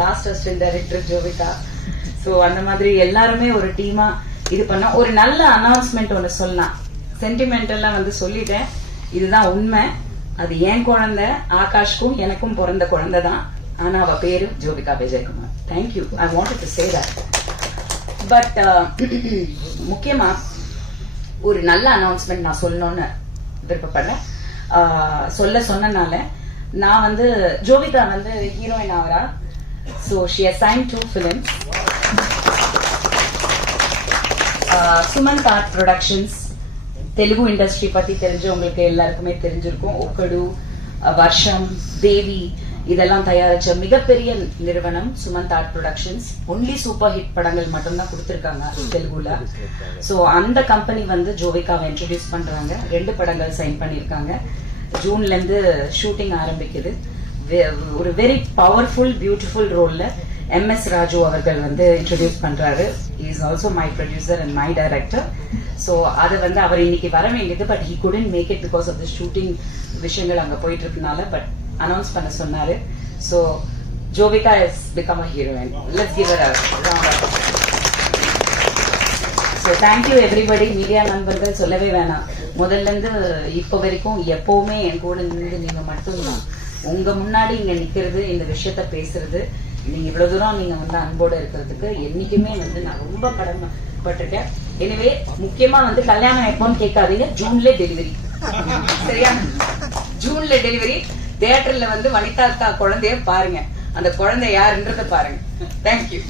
Last assistant director Jovika. So அந்த மாதிரி எல்லாருமே ஒரு டீமா இது பண்ண ஒரு நல்ல அனௌன்ஸ்மெண்ட் ஒண்ணு சொல்லலாம். சென்டிமெண்டெல்லாம் வந்து சொல்லிட்டேன், இதுதான் உண்மை. அது என் குழந்தை, ஆகாஷ்க்கும் எனக்கும் பிறந்த குழந்தை தான். ஆனா அவ பேரு Jovika Vijayakumar. Thank you, I wanted to say that. But முக்கியமா ஒரு நல்ல அனௌன்ஸ்மெண்ட் நான் சொல்லணும்னு விருப்பப்படுறேன். சொன்னனால நான் வந்து ஜோவிகா வந்து ஹீரோயின் ஆகிறா. So she has signed 2 films. Sumanth art productions, Telugu industry பத்தி தெரிஞ்சவங்களுக்கு எல்லாருக்குமே தெரிஞ்சிருக்கும். ஒக்கடு, வர்ஷம், தேவி இதெல்லாம் தயாரிச்ச மிகப்பெரிய நிறுவனம் Sumanth art productions. Only super hit படங்கள் மட்டும்தான் கொடுத்திருக்காங்க தெலுங்குல. சோ அந்த கம்பெனி வந்து ஜோவிகாவை இன்ட்ரோடியூஸ் பண்றாங்க. 2 படங்கள் சைன் பண்ணிருக்காங்க. ஜூன்ல இருந்து ஷூட்டிங் ஆரம்பிக்குது. ஒரு வெரி பவர்ஃபுல் பியூட்டிஃபுல் ரோல்ல MS ராஜு அவர்கள் வந்து இன்ட்ரோடியூஸ் பண்றாரு. Is also my producer and my director. So அது வந்து அவர் இன்னைக்கு வர வேண்டியது, but he couldn't make it because of the shooting விஷயங்கள் அங்க போயிட்டு இருக்கனால. பட் அனௌன்ஸ் பண்ண சொன்னாரு. So Jovika is become a heroine. Let's give her a round of applause. So thank you everybody. Media நண்பர்கள் சொல்லவே வேணாம். முதல்ல இருந்து இப்ப வரைக்கும் எப்பவுமே என் கூட இருந்து நீங்க மட்டும்தான். உங்க முன்னாடி இங்க நிக்கிறது, இந்த விஷயத்த பேசுறது, நீங்க இவ்வளவு தூரம் நீங்க வந்து அன்போட இருக்கிறதுக்கு என்னைக்குமே வந்து நான் ரொம்ப கடமைப்பட்டிருக்கேன். எனவே முக்கியமா வந்து கல்யாணம் எப்போன்னு கேட்காதீங்க, ஜூன்ல டெலிவரி. சரியா? ஜூன்ல டெலிவரி. தியேட்டர்ல வந்து வனிதா அக்கா குழந்தைய பாருங்க. அந்த குழந்தை யாருன்றத பாருங்க. தேங்க்யூ.